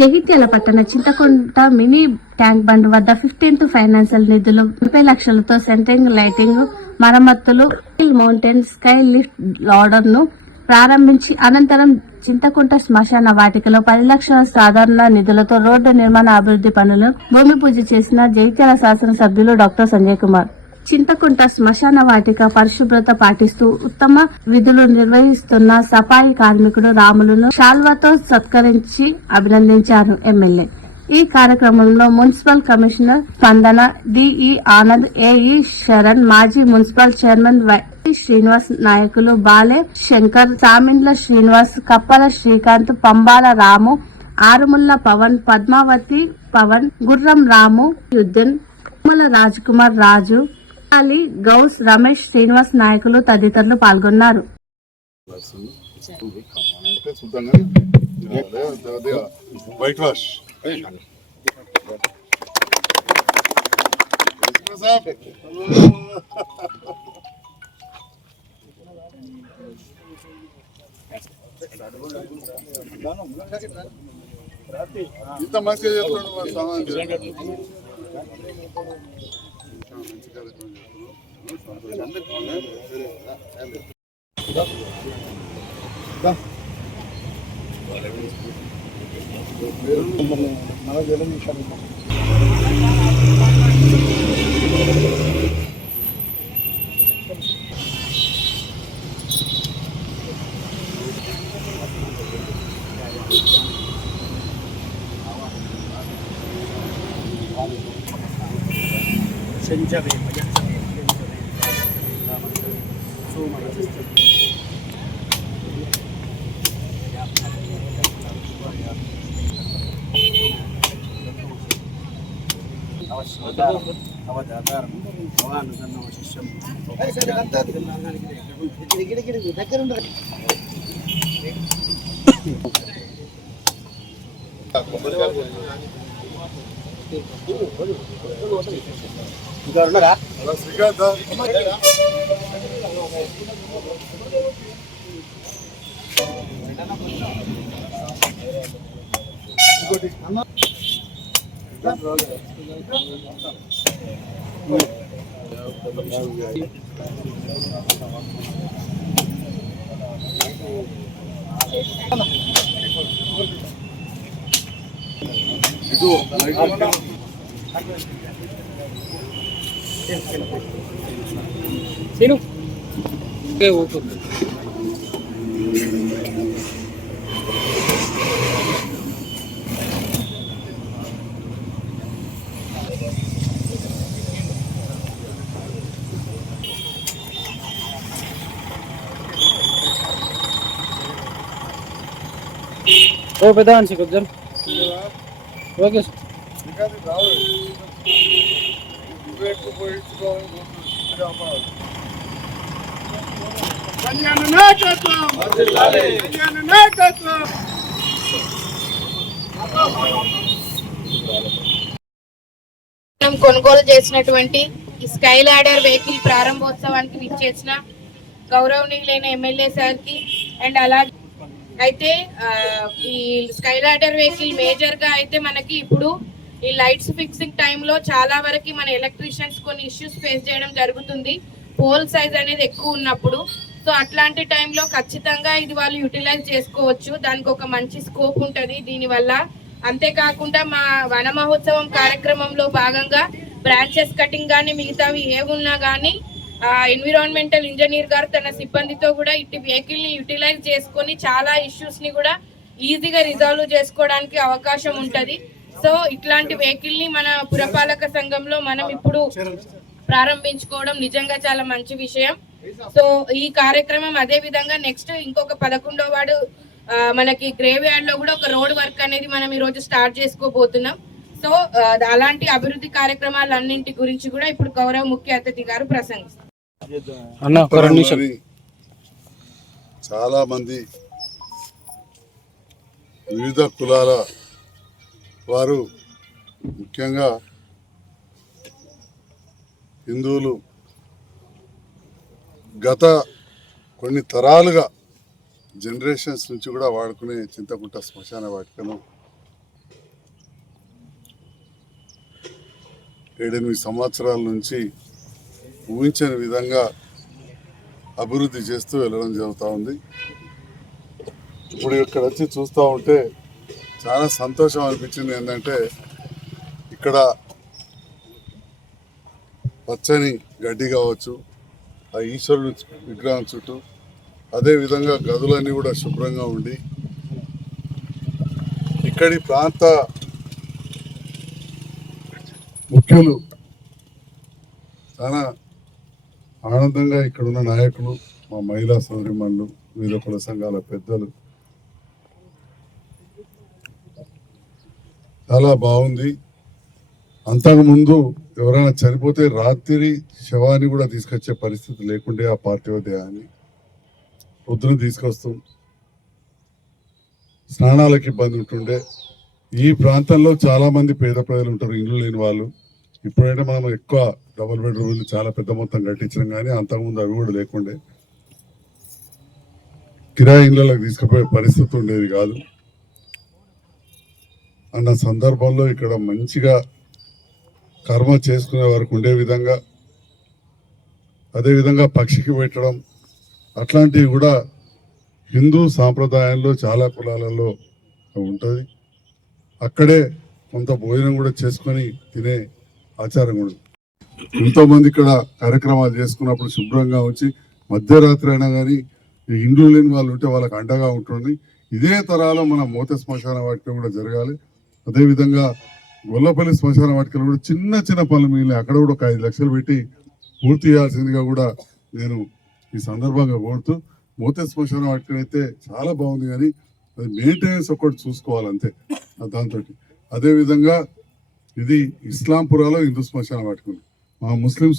జగిత్యాల పట్టణ Chintakunta mini tank bund వద్ద 15th financial నిధులు 30 లక్షలతో సెంట్రింగ్, లైటింగ్, మరమ్మతులు, మౌంటైన్ స్కై లిఫ్ట్ లాడర్ ను ప్రారంభించి అనంతరం చింతకుంట శ్మశాన వాటికలో 10 లక్షల సాధారణ నిధులతో రోడ్డు నిర్మాణ అభివృద్ధి పనులు భూమి పూజ చేసిన జగిత్యాల శాసనసభ్యులు డాక్టర్ సంజయ్ కుమార్. చింతకుంట శ్మశాన వాటిక పరిశుభ్రత పాటిస్తూ ఉత్తమ విధులు నిర్వహిస్తున్న సఫాయి కార్మికుడు రాములను శాల్వాతో సత్కరించి అభినందించారు ఎమ్మెల్యే. ఈ కార్యక్రమంలో మున్సిపల్ కమిషనర్ స్పందన, డిఈ ఆనంద్, ఏఈ శరణ్, మాజీ మున్సిపల్ చైర్మన్ వై శ్రీనివాస్, నాయకులు బాలే శంకర్, సామిండ్ల శ్రీనివాస్, కప్పల శ్రీకాంత్, పంబాల రాము, ఆరుముల్ల పవన్, పద్మావతి పవన్, గుర్రం రాము, యుద్ధన్, రాజ్ కుమార్, రాజు, అలీ, గౌస్, రమేష్, శ్రీనివాస్ నాయకులు తదితరులు పాల్గొన్నారు. ఇంత మంచిగా చెప్తాడు. ఓ పెద్ద కొంచెం ఓకే కొనుగోలు చేసినటువంటి ఈ స్కై లాడర్ వెహికల్ ప్రారంభోత్సవానికి విచ్చేసిన గౌరవనీయులైన ఎమ్మెల్యే సార్కి అండ్ అలాగే అయితే ఈ స్కై లాడర్ వెహికల్ మేజర్ గా అయితే మనకి ఇప్పుడు ఈ లైట్స్ ఫిక్సింగ్ టైంలో చాలా వరకు మన ఎలక్ట్రీషియన్స్ కొన్ని ఇష్యూస్ ఫేస్ చేయడం జరుగుతుంది, పోల్ సైజ్ అనేది ఎక్కువ ఉన్నప్పుడు. సో అట్లాంటి టైంలో ఖచ్చితంగా ఇది వాళ్ళు యూటిలైజ్ చేసుకోవచ్చు, దానికి ఒక మంచి స్కోప్ ఉంటుంది దీనివల్ల. అంతేకాకుండా మా వన మహోత్సవం కార్యక్రమంలో భాగంగా బ్రాంచెస్ కటింగ్ కానీ మిగతావి ఏమున్నా కానీ ఎన్విరాన్మెంటల్ ఇంజనీర్ గారు తన సిబ్బందితో కూడా ఇటు వెహికల్ ని యూటిలైజ్ చేసుకొని చాలా ఇష్యూస్ ని కూడా ఈజీగా రిజాల్వ్ చేసుకోవడానికి అవకాశం ఉంటది. సో ఇట్లాంటి వెహికల్ ని మన పురపాలక సంఘంలో మనం ఇప్పుడు ప్రారంభించుకోవడం నిజంగా చాలా మంచి విషయం. సో ఈ కార్యక్రమం అదే విధంగా నెక్స్ట్ ఇంకొక 11వ వార్డు మనకి గ్రేవ్ యార్డ్ లో కూడా ఒక రోడ్ వర్క్ అనేది మనం ఈ రోజు స్టార్ట్ చేసుకోబోతున్నాం. సో అలాంటి అభివృద్ధి కార్యక్రమాలన్నింటి గురించి కూడా ఇప్పుడు గౌరవ ముఖ్య అతిథి గారు ప్రసంగిస్తారు. చాలా మంది వివిధ కులాల వారు, ముఖ్యంగా హిందువులు గత కొన్ని తరాలుగా జనరేషన్స్ నుంచి కూడా వాడుకునే చింతకుంట శ్మశాన వాటికను 7-8 సంవత్సరాల నుంచి ఊహించని విధంగా అభివృద్ధి చేస్తూ వెళ్ళడం జరుగుతూ ఉంది. ఇప్పుడు ఇక్కడ వచ్చి చూస్తూ ఉంటే చాలా సంతోషం అనిపించింది. ఏంటంటే ఇక్కడ పచ్చని గడ్డి కావచ్చు, ఆ ఈశ్వరుడు విగ్రహం చుట్టూ, అదేవిధంగా గదులన్నీ కూడా శుభ్రంగా ఉండి ఇక్కడి ప్రాంత ముఖ్యులు చాలా ఆనందంగా ఇక్కడున్న నాయకులు, మా మహిళా సోదరిమణులు, వివిధ కుల సంఘాల పెద్దలు చాలా బాగుంది. అంతకుముందు ఎవరైనా చనిపోతే రాత్రి శవాన్ని కూడా తీసుకొచ్చే పరిస్థితి లేకుండే ఆ పార్థివ దేహాన్ని పొద్దున తీసుకొస్తాం. స్నానాలకు ఇబ్బంది ఉంటుండే. ఈ ప్రాంతంలో చాలా మంది పేద ప్రజలు ఉంటారు, ఇల్లు లేని వాళ్ళు. ఇప్పుడైతే మనం ఎక్కువ డబుల్ బెడ్రూమ్లు చాలా పెద్ద మొత్తం కట్టించడం, కానీ అంతకుముందు అవి కూడా లేకుండే. కిరాయి ఇళ్ళకి తీసుకుపోయే పరిస్థితి ఉండేది కాదు. అన్న సందర్భంలో ఇక్కడ మంచిగా కర్మ చేసుకునే వరకు ఉండే విధంగా, అదేవిధంగా పక్షికి పెట్టడం అట్లాంటివి కూడా హిందూ సాంప్రదాయంలో చాలా కులాలలో ఉంటుంది. అక్కడే కొంత భోజనం కూడా చేసుకొని తినే ఆచారం కూడా. ఎంతోమంది ఇక్కడ కార్యక్రమాలు చేసుకున్నప్పుడు శుభ్రంగా ఉంచి మధ్యరాత్రి అయినా కానీ ఈ ఇండ్లు లేని వాళ్ళు ఉంటే వాళ్ళకి అండగా ఉంటుంది. ఇదే తరాలో మన మోత శ్మశాన వాటిక కూడా జరగాలి. అదేవిధంగా గొల్లపల్లి శ్మశాన వాటికలు కూడా చిన్న చిన్న పనులు మిగిలిన అక్కడ కూడా ఒక 5 లక్షలు పెట్టి పూర్తి చేయాల్సిందిగా కూడా నేను ఈ సందర్భంగా కోరుతూ, మోత శ్మశాన వాటిక అయితే చాలా బాగుంది, కానీ అది మెయింటెనెన్స్ ఒకటి చూసుకోవాలంతే దాంతో. అదేవిధంగా ఇది ఇస్లాంపురాలో హిందూ శ్మశాన వాటిక, మా ముస్లిం